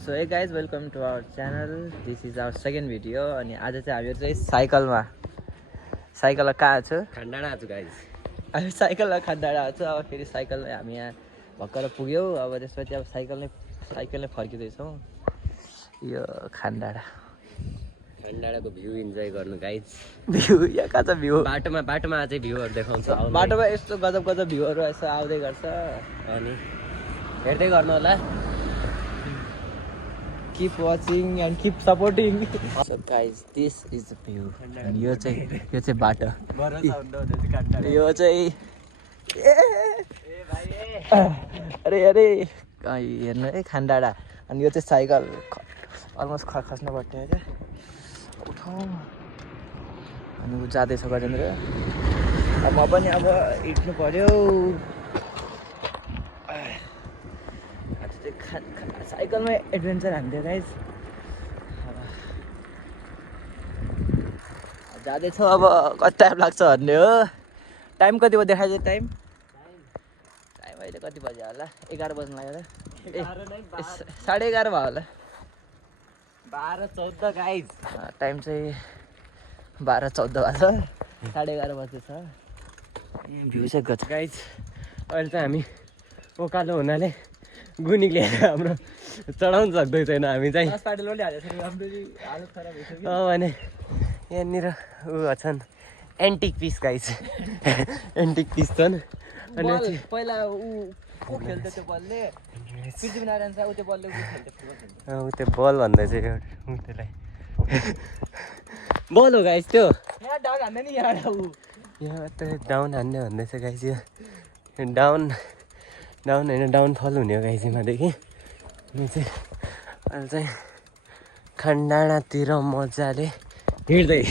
So hey guys welcome to our channel. This is our second video. अनि आज चाहिँ हामीहरू चाहिँ साइकलमा कहाँ छु? खण्डाडा छु गाइज. हामी साइकलमा खण्डाडा छु. अब फेरि साइकलमै हामी यहाँ भर्खर पुग्यौँ. अब त्यसपछि अब साइकलमै फर्किँदैछौँ. यो खण्डाडाको भ्यू इन्जोय गर्नु गाइज. भ्यू यहाँ कहाँ छ भ्यू? बाटोमा चाहिँ भ्यूहरू देखाउँछ. बाटोमा यस्तो गजब भ्यूहरू यसो आउँदै गर्छ. अनि हेर्दै गर्नु होला. Keep watching and keep supporting. So guys, this is the view. यो चाहिँ बाटो. यो चाहिँ अरे हेर्नु है खण्डाडा. अनि यो चाहिँ साइकल अलमोस्ट खस्न पर्थ्यो क्या. उठाउँ अनि ऊ जाँदैछ गजेन्द्र. अब म पनि अब हिँड्नु पर्यो. साइकलमै एडभेन्चर हान्थ्यो गाइज. जाँदैछौँ. अब कति टाइम लाग्छ भन्ने हो. टाइम कति भयो देखाइदियो? टाइम अहिले कति बज्यो होला? 11 बज्नु लाग्यो. 11:30 भयो होला. 12:14 गाइज. टाइम चाहिँ 12:14 भएको छ. 11:30 बज्दैछ. भ्यू चाहिँ गछ गाइज अहिले चाहिँ हामी उकालो हुनाले गुनिकले हाम्रो चढाउनु सक्दै छैन. हामी चाहिँ भने यहाँनिर ऊ छन् antique piece guys. Antique piece छन्. अनि पहिला ऊ खेल्थ्यो त्यो बलले. पृथ्वीनारायण शाह त्यो बलले खेल्थ्यो. त्यो बल भन्दै चाहिँ त्यसलाई बल हो गाइज. त्यो यहाँ डाउन हान्ने नि. यहाँ त डाउन हान्ने भन्दैछ गाइज. यो डाउन होइन डाउनफल हुने हो गाइज यहाँदेखि. यो चाहिँ अहिले चाहिँ खण्डाडातिर मजाले हिँड्दै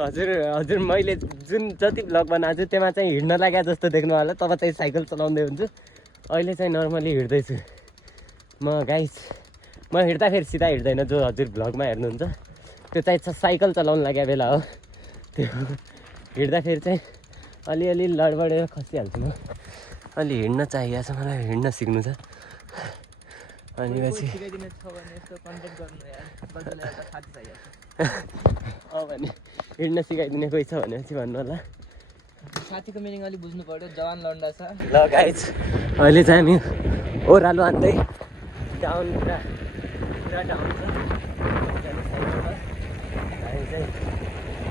हजुर मैले जुन जति भ्लग बनाएको छु त्यसमा चाहिँ हिँड्न लाग्यो जस्तो देख्नु होला. तब चाहिँ साइकल चलाउँदै हुन्छु. अहिले चाहिँ नर्मली हिँड्दैछु म गाइज. म हिँड्दाखेरि सिधा हिँड्दैन. जो हजुर भ्लगमा हेर्नुहुन्छ त्यो चाहिँ साइकल चलाउनु लाग्यो बेला हो. त्यो हिँड्दाखेरि चाहिँ अलिअलि लडबडेर खसिहाल्छु म. अलि हिँड्न चाहिएको छ मलाई. हिँड्न सिक्नु छ. अनि पछि भने हिँड्न सिकाइदिने कोही छ भनेपछि भन्नु होला. साथीको मिनिङ अलिक बुझ्नु पर्यो. जवान लन्डा छ. ल गाइज अहिले चाहिँ हामी ओह्रालो हान्दै डाउन पुरा डाउन छ.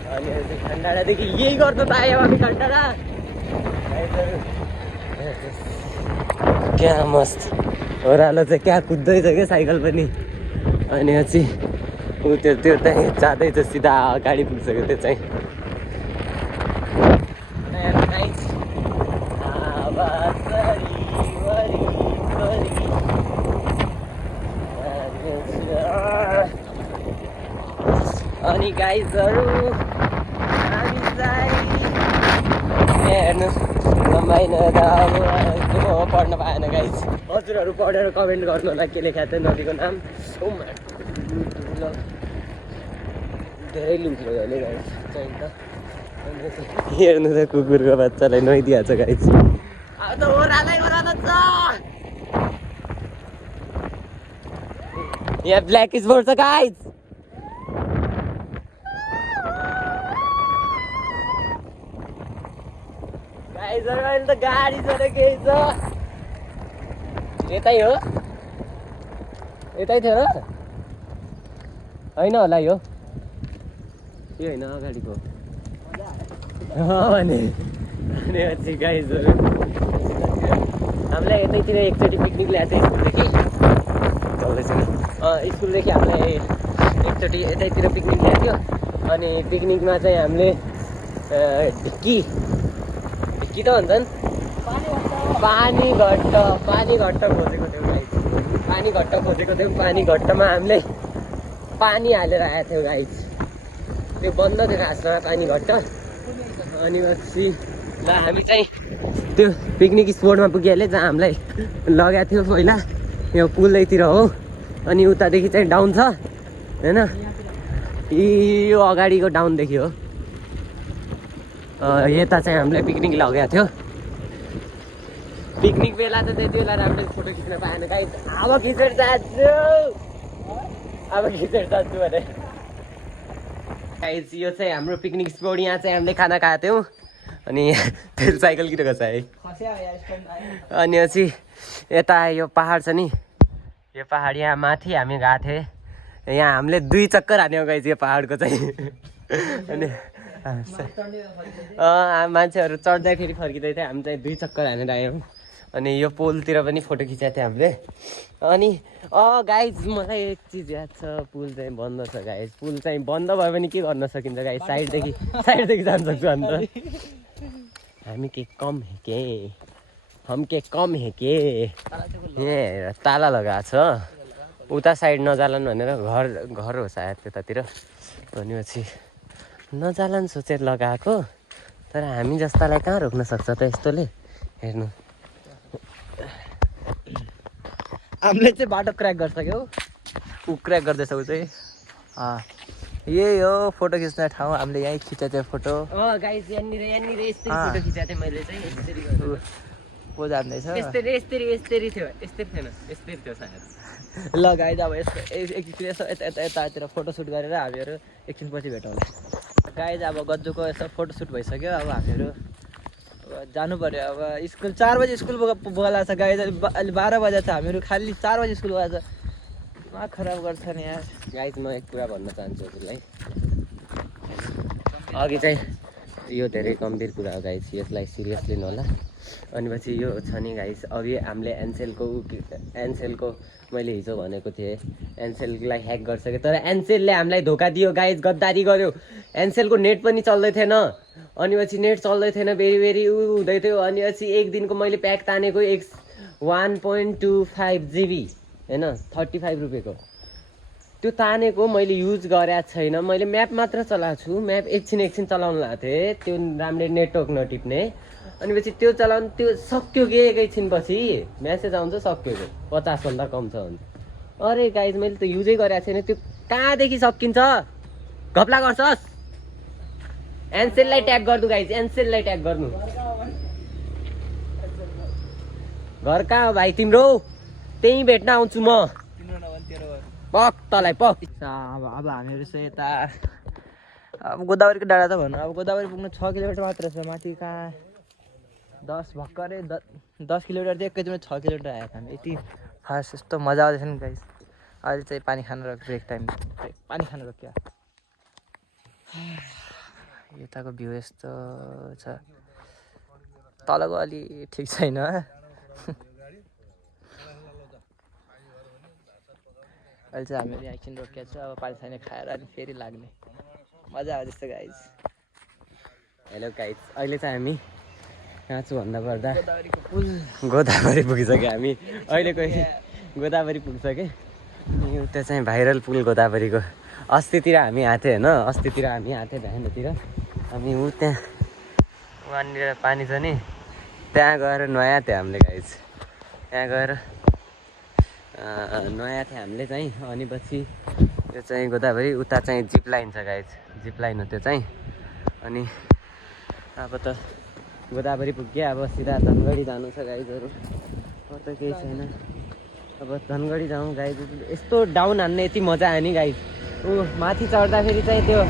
अनि चाहिँ खण्डाडादेखि यही गर्नु त आयो हामी. खण्डाडा क्या मस्त. ओह्रालो चाहिँ क्या कुद्दैछ क्या साइकल पनि. अनि पछि ऊ त्यो चाहिँ जाँदैछ सिधा अगाडि पुग्छ त्यो चाहिँ. अनि गाइजहरू हामी चाहिँ हेर्नु रमाइलो त अब पढ्न पाएन गाइज. हजुरहरू पढेर कमेन्ट गर्नु होला के लेखाएको थियो नदीको नाम. धेरै लुम्रो झोले गाइज चाहिँ त. हेर्नु त कुकुरको बच्चालाई नुहाइदिइहाल्छ गाइज. अब त ओह्रालो छ. यहाँ ब्ल्याक स्पोर्ट छ गाइज. अहिले त गाडी छ र केही छ. यतै हो. यतै थियो र होइन होला. यो होइन अगाडिको भने पछि गाइजहरू हामीलाई यतैतिर एकचोटि पिकनिक ल्याएको थियो स्कुलदेखि. चल्दैछ नि. स्कुलदेखि हामीलाई एकचोटि यतैतिर पिकनिक ल्याएको थियो. अनि पिकनिकमा चाहिँ हामीले ढिक्की त भन्छन् पानी घट्ट खोजेको थियौँ गाइज. पानी घट्टमा हामीले पानी हालेर आएको थियौँ गाइज. त्यो बन्द थियो खासमा पानी घट्ट. अनि पछि ल हामी चाहिँ त्यो पिकनिक स्पोटमा पुगिहाल्यो जहाँ हामीलाई लगाएको थियो पहिला. यो पुलैतिर हो. अनि उतादेखि चाहिँ डाउन छ होइन. यो अगाडिको डाउनदेखि हो. यता चाहिँ हामीलाई पिकनिक लगेको थियो. पिकनिक बेला त त्यति बेला राम्ररी फोटो खिच्न पाएन गाइस। अब खिचेर जान्छु भने गाइस यो चाहिँ हाम्रो पिकनिक स्पोट। यहाँ चाहिँ हामीले खाना खाएको थियौँ अनि फेरि साइकल किनेको छ है। अनि पछि यता यो पहाड छ नि, यो पहाड यहाँ माथि हामी गएको थिएँ। यहाँ हामीले 2 चक्कर हान्यौँ गाइस यो पहाडको चाहिँ। अनि मान्छेहरू चढ्दाखेरि फर्किँदै थियो, हामी चाहिँ 2 चक्कर हानेर आयौँ। अनि यो पोलतिर पनि फोटो खिचेको थियो हामीले। अनि गाइज मलाई एक चिज याद छ, पुल चाहिँ बन्द छ गाइज। पुल चाहिँ बन्द भयो भने के गर्न सकिन्छ गाइज, साइडदेखि जान सक्छु अन्त। हामी के कम है के, हम के कम है के। ए ताला लगाएको छ, उता साइड नजालान् भनेर घर हो सायद त्यतातिर। भनेपछि नजालान् सोचेर लगाएको, तर हामी जस्तालाई कहाँ रोक्न सक्छ त यस्तोले। हेर्नु हामीले चाहिँ बाटो क्र्याक गरिसक्यो, ऊ क्र्याक गर्दैछ ऊ चाहिँ। यही हो फोटो खिच्ने ठाउँ, हामीले यहीँ खिचेको थियो फोटो। गाइस यहाँनिर यस्तरी फोटो खिचेको थिएँ मैले चाहिँ। यसरी गरेर को जान्दैछ, यस्तरी थियो सायद। ल गाइज अब एकछिन यसो यतातिर फोटोसुट गरेर हामीहरू एकछिनपछि भेटौँला। गाइज अब गज्जुको यसो फोटोसुट भइसक्यो। अब हामीहरू जानु पर्यो। अब स्कुल 4 बजी स्कुल बोला छ गाइज, अहिले 12 बजे छ। हामीहरू खालि 4 बजी स्कुल गएको छ। दिमाग खराब गर्छ नि यार। गाइज म एक कुरा भन्न चाहन्छु हजुरलाई। अघि चाहिँ यो धेरै गम्भीर कुरा हो गाइज, यसलाई सिरियस लिनु होला। अनि पछि यो छ नि गाइज, अघि हामीले एनसेलको मैले हिजो भनेको थिएँ एनसेललाई ह्याक गरिसक्यो, तर एनसेलले हामीलाई धोका दियो गाइज, गद्दारी गर्यो। एनसेलको नेट पनि चल्दै थिएन। अनि पछि नेट चल्दै थिएन, भेरी हुँदै थियो। अनि पछि एक दिनको मैले प्याक तानेको 1.25 GB होइन, 35 रुपियाँको त्यो तानेको मैले युज गरेको छैन। मैले म्याप मात्र चलाएको छु, म्याप एकछिन चलाउनु लाएको थिएँ, त्यो राम्ररी नेटवर्क नटिप्ने। अनि पछि त्यो चलाउनु त्यो सक्यो कि एकैछिनपछि म्यासेज आउँछ सक्यो, 50भन्दा कम छ भने। अरे गाइज मैले त युजै गरेको छैन, त्यो कहाँदेखि सकिन्छ? घप्ला गर्छस्? एनसेललाई ट्याग गर्नु गाइज, एनसेललाई ट्याग गर्नु। घर कहाँ हो भाइ तिम्रो? त्यहीँ भेट्न आउँछु म। पक तँलाई पक। अब हामीहरू चाहिँ यता अब गोदावरीको डाँडा त भन्नु, अब गोदावरी पुग्नु 6 किलोमिटर मात्र छ। माथि कहाँ 10 भर्खरै 10 किलोमिटर थियो, एकैचोटि 6 किलोमिटर आएको हामी। यति फास्ट यस्तो मजा आउँदैछ नि गाइस। अहिले चाहिँ पानी खान रोक्यो, ब्रेक टाइम पानी खान रोक्यो। यताको भ्यू यस्तो छ, तलको अलि ठिक छैन। अहिले चाहिँ हामीहरू यहाँ एकछिन रोकिएको छ, अब पानी सानी खाएर अनि फेरि लाग्ने मजा आउँछ त्यस्तो गाइज। हेलो गाइज, अहिले चाहिँ हामी कहाँ छु भन्दा पर्दा गोदावरीको पुल, गोदावरी पुगिसक्यो हामी। अहिलेको गोदावरी पुगिसक्यो। त्यो चाहिँ भाइरल पुल गोदावरीको। अस्तितिर हामी आएको थियो होइन, बिहानतिर हामी ऊ त्यहाँ वहाँनिर पानी छ नि, त्यहाँ गएर नुहाएको थियो हामीले गाइज। त्यहाँ गएर नुहाएको थियो हामीले चाहिँ। अनि पछि त्यो चाहिँ गोदावरी, उता चाहिँ जिप लाइन छ गाइज, जिप लाइन हो त्यो चाहिँ। अनि अब त गोदावरी पुग्यो, अब सिधा धनगढी जानु छ गाइजहरू। अब त केही छैन, अब धनगढी जाउँ गाइज। यस्तो डाउन हान्ने यति मजा आयो नि गाइज। ऊ माथि चढ्दाखेरि चाहिँ त्यो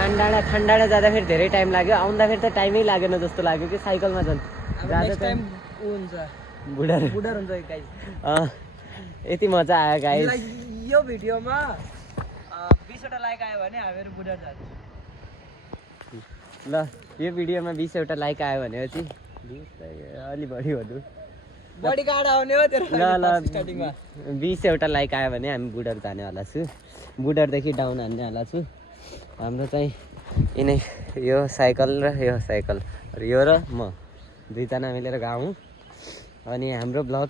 खान्डाँडा जाँदाखेरि धेरै टाइम लाग्यो, आउँदाखेरि त टाइमै लागेन जस्तो लाग्यो कि साइकलमा झन् जाँदा टाइम हुन्छ बुढार हुन्छ गाइज। यति मजा आयो गाइज। यो भिडियोमा 20वटा लाइक आयो भने हामीहरू बुढार जान्छौँ। ल यो भिडियोमा 20वटा लाइक आयो भनेपछि अलि बढी भनौँ, बढी काँडा आउने हो तेरो। ल स्टार्टिङमा 20वटा लाइक आयो भने हामी बुढार जानेवाला छु, बुढारदेखि डाउन हान्नेवाला छु। हाम्रो चाहिँ यिनै यो साइकल र यो र म दुईजना मिलेर गयौँ। अनि हाम्रो ब्लग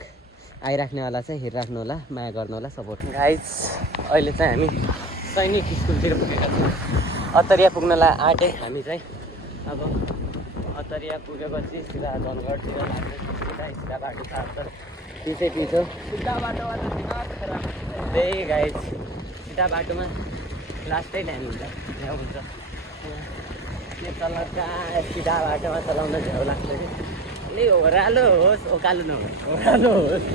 आइराख्नेवाला चाहिँ हेरिराख्नु होला, माया गर्नु होला, सपोर्ट। गाइज अहिले चाहिँ हामी सैनिक स्कुलतिर पुगेका छौँ। अत्तरिया पुग्नलाई आँटे हामी चाहिँ। अब अत्तरिया पुगेपछि सिधा धनगढतिर लाग्ने, सिधा बाटो छ त पिछो सिधा बाटोमा त दिमाग खराब। त्यही गाइज, सिधा बाटोमा लास्टै टाइम हुन्छ, झ्याउ हुन्छ। सिधा बाटोमा चलाउन झ्याउ लाग्छ कि। अलि ओह्रालो होस् ओकालो नहोस् ओह्रालो होस्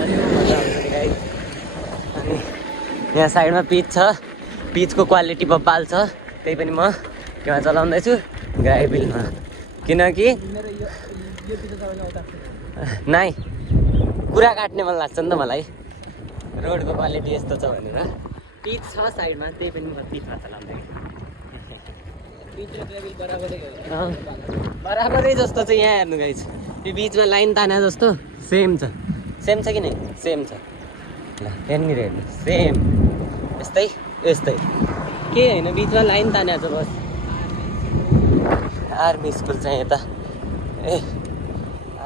अनि मजा आउँछ गाइस। अनि यहाँ साइडमा पिच छ, पिचको क्वालिटी बब्बाल छ, त्यही पनि म केमा चलाउँदैछु ग्राइबिलमा, किनकि नाइ कुरा काट्ने मन लाग्छ नि त मलाई रोडको क्वालिटी यस्तो छ भनेर। पिच छ साइडमा त्यही पनि म पिचमा चलाउँदै बराबरै जस्तो चाहिँ यहाँ हेर्नु गाइस, यो बिचमा लाइन ताने जस्तो सेम छ कि नै सेम छ। ल यहाँनिर हेर्नु सेम यस्तै यस्तै के होइन, बिचमा लाइन ताने छ बस। आर्मी स्कुल चाहिँ यता ए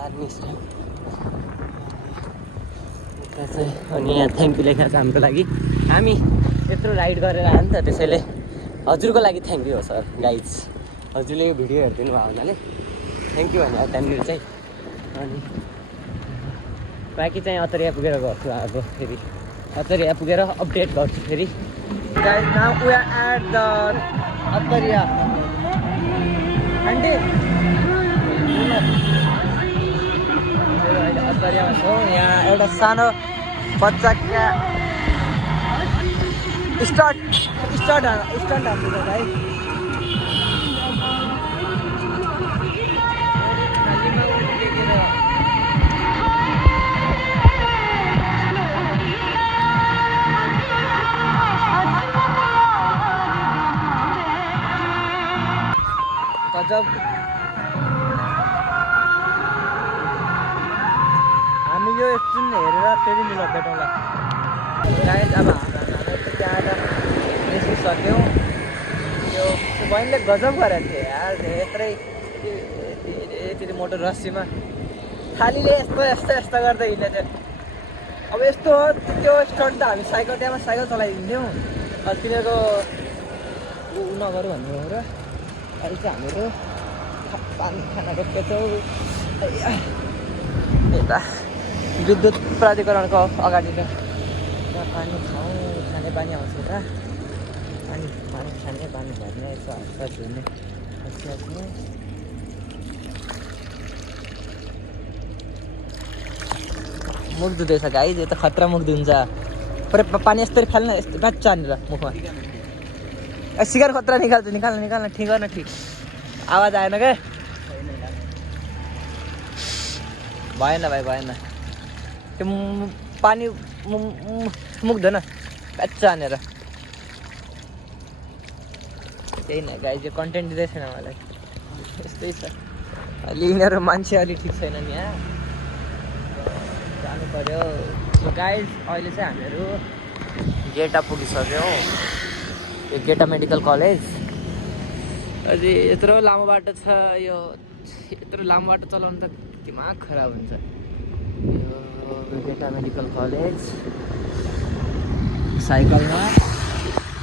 आर्मी स्कुल चाहिँ। अनि यहाँ थ्याङ्क यू लेखेको छ हाम्रो लागि, हामी यत्रो राइड गरेर आयो नि त, त्यसैले हजुरको लागि थ्याङ्क यू हो सर गाइज। हजुरले यो भिडियो हेरिदिनु भयो हुनाले थ्याङ्क यू भने त्यहाँनिर चाहिँ। अनि बाँकी चाहिँ अतरिया पुगेर गर्छु अब, फेरि अतरिया पुगेर अपडेट गर्छु फेरि। Guys, now we are at the Attaria. Aunty अत्तरियामा छौँ। यहाँ एउटा सानो बच्चाका स्टार्ट हाम्रो छ भाइ। गजब हामी यो एकछिन हेरेर फेरि मिल भेटौँला गाइस। अब हाम्रो त्यहाँ निस्किसक्यौँ। यो बहिनीले गजब गरेको थियो यार, यत्रै यति मोटो रस्सीमा खालीले यस्तो गर्दै हिँड्ने थियो। अब यस्तो हो त्यो स्टन्ट त हामी त्यहाँमा साइकल चलाइदिन्थ्यौँ। तिनीहरूको ऊ नगरौँ भन्ने हो र। अहिले चाहिँ हामीहरू पानी खाना रोकेछौँ यता विद्युत प्राधिकरणको अगाडि र पानी खाने पानी आउँछ यता। पानी खाने पानी भर्ने यसो हातपात धुने मुख धुँदैछ गाइस, यो त खतरा मुख धुन्छ। पुरै पानी यस्तरी फाल्न यस्तो बाच्चा हानेर मुखमा सिगार खतरा निकाल्न ठिक गर्न ठिक। आवाज आएन क्या, भएन भाइ भएन। त्यो पानी मुख धुन बाच्चा हानेर त्यही न गाइस, यो कन्टेन्ट दिँदै छैन मलाई, यस्तै छ। अहिले यिनीहरू मान्छे अलिक ठिक छैनन्, यहाँ जानु पर्यो। सो गाइस अहिले चाहिँ हामीहरू गेटा पुगिसक्यौँ। यो गेटा मेडिकल कलेज अझै यत्रो लामो बाटो छ। यो यत्रो लामो बाटो चलाउनु त दिमाग खराब हुन्छ। यो गेटा मेडिकल कलेज साइकलमा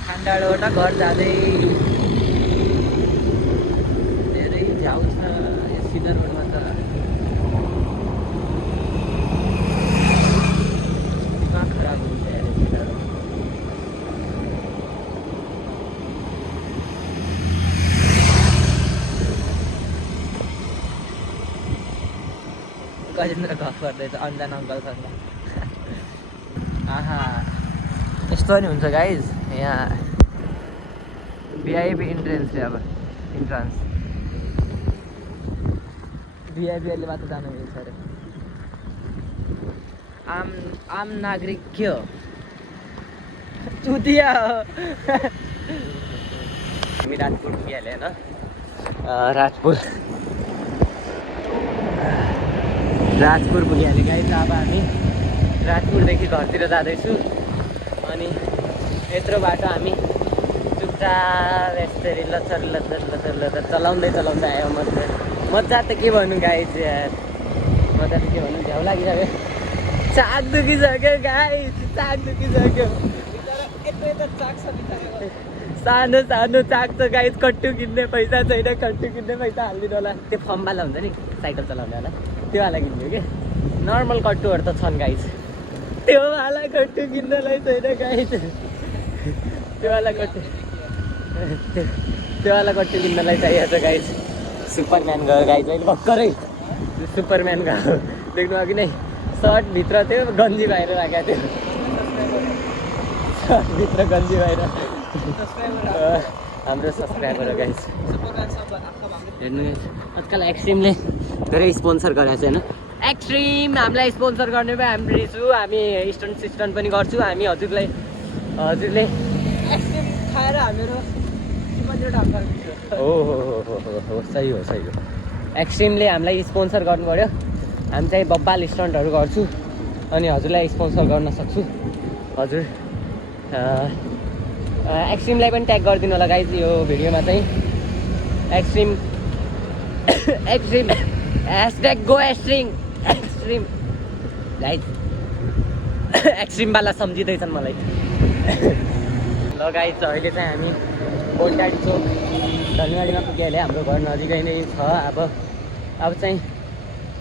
खान्डाबाट घर जाँदै धेरै झ्याउ छ यो सिधा रोडमा त, दिमाग खराब हुन्छ सिधा रोड। गजेन्द्र गफ गर्दैछ अन्जान अङ्कलसँग। आहा यस्तो नि हुन्छ गाइज यहाँ भिआइपी इन्ट्रेन्स अब इन्ट्रान्स भिआइपीहरूले मात्र जानु मिल्छ अरे। आम नागरिक के हो चुतिया हो। हामी राजपुर पुगिहाल्यो होइन, राजपुर पुगिहाल्यो गाइस। अब हामी राजपुरदेखि घरतिर जाँदैछु। अनि यत्रो बाटो हामी चुपचाप यसरी लचर चलाउँदै आयो। मजा त के भन्नु गाइस यार, मजा त के भन्नु, झ्याउ लागिसक्यो, चाक दुखिसक्यो गाइस, चाक दुखिसक्यो। सानो चाक छ गाइस, कट्टु किन्ने पैसा छैन, कट्टु किन्ने पैसा हालिदिनु होला। त्यो फम्बाला हुन्छ नि साइकल चलाउने होला, त्यो वाला किन्छु कि। नर्मल कट्टुहरू त छन् गाइस, त्यो वाला कट्टु किन्नलाई छैन गाइस। त्यो वाला कट्टु किन्नलाई चाहिएको छ गाइस। सुपरम्यान गयो गाइस अहिले भर्खरै सुपरम्यानको देख्नु अघि नै सर्टभित्र थियो गन्जी बाहिर राखेको थियो सर्टभित्र गन्जी बाहिर हाम्रो सब्सक्राइबर हो गाइस हेर्नु आजकल एक्सट्रिमले धेरै स्पोन्सर गरेको छ होइन एक्सट्रिम हामीलाई स्पोन्सर गर्ने भए हामी छु हामी स्टन्ट पनि गर्छु हामी हजुरले एक्सट्रिम खाएर हामीहरू हो सही हो एक्सट्रिमले हामीलाई स्पोन्सर गर्नु पऱ्यो हामी चाहिँ बब्बाल स्टन्टहरू गर्छु अनि हजुरलाई स्पोन्सर गर्न सक्छु हजुर एक्सट्रिमलाई पनि ट्याग गरिदिनु होला गाइज यो भिडियोमा चाहिँ extreme hashtag go extreme guys एक्सट्रिमवाला सम्झिँदैछन् मलाई ल गाइज अहिले चाहिँ हामी बोलडाडी चोक धनगढीमा पुगिहाल्यो हाम्रो घर नजिकै नै छ अब चाहिँ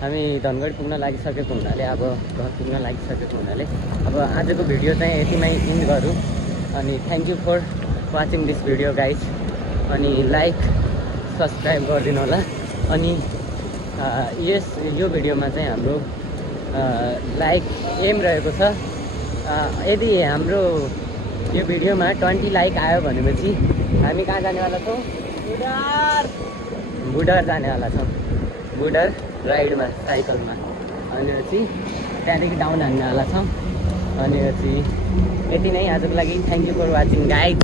हामी धनगढी पुग्न लागिसकेको हुनाले अब घर पुग्न लागिसकेको हुनाले अब आजको भिडियो चाहिँ यतिमै इन्ड गरौँ अनि thank you for watching this video guys अनि लाइक सब्सक्राइब गरिदिनु होला अनि यो भिडियोमा चाहिँ हाम्रो लाइक एम रहेको छ यदि हाम्रो यो भिडियोमा 20 लाइक आयो भनेपछि हामी कहाँ जानेवाला छौँ बुडर जानेवाला छौँ बुडर राइडमा साइकलमा अनि त्यहाँदेखि डाउन हान्नेवाला छौँ अनि यति नै आजको लागि thank you for watching guys